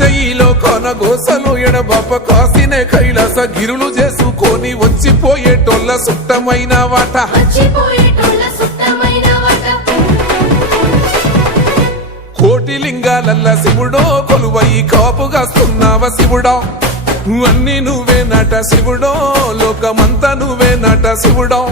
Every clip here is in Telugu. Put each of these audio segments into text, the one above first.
శ్రీశైలో కొనగోసలు ఎడబాప కాసినే కైలాస గిరులు చేసుకొని వచ్చిపోయేటోళ్ళ సుట్టమైన వాట కోటి లింగాలల్ల శివుడో కొలువై కాపుగాస్తున్నావ శివుడా అన్ని నువ్వే నట శివుడో లోకమంతా నువ్వే నట శివుడో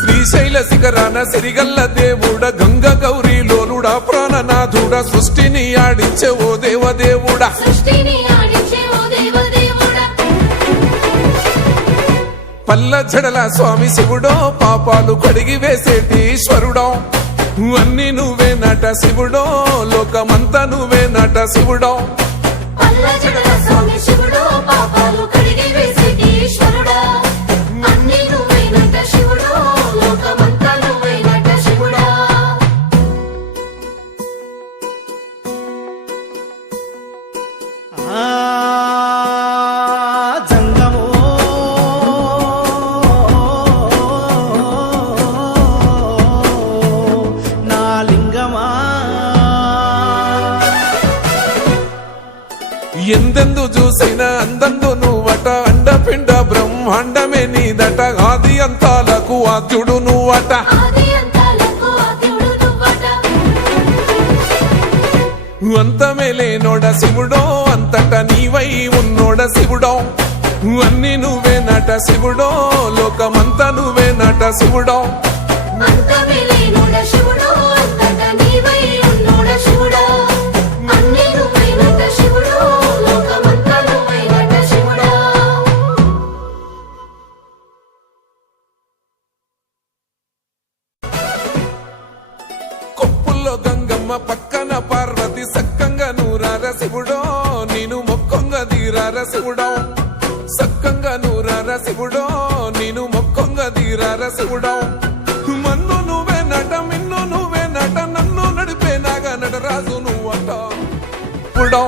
శ్రీశైల శిఖరాన సిరిగల్ల దేవుడ గంగ గౌరీ లోలుడా ప్రాణనాథుడ సృష్టిని ఆడించే ఓ దేవదేవుడా పల్ల జడల స్వామి శివుడో పాపాలు కడిగి వేసేటి ఈశ్వరుడో అన్ని నువ్వే నట శివుడో లోకమంతా నువ్వే నట శివుడో ఎందెందు చూసినా అందందు నువ్వట అండపిండ బ్రహ్మాండమే నీదట ఆది అంతాలకు ఆద్యుడు నువ్వట అంతమే లేనోడ శివుడో అంతట నీవై ఉన్నోడ శివుడో అన్ని నువ్వే నట శివుడో లోకమంతా నువ్వే నట శివుడో గంగమ్మ పక్కన పార్వతి సక్కంగా నూరార శివుడో నేను మొక్కంగా తీరార శివుడో సక్కంగా నూరార శివుడో నేను మొక్కంగా తీరార శివుడో మన్ను నువ్వే నట మిన్ను నువ్వే నట నన్ను నడిపే నాగా నటరాజు నువ్వట శివుడో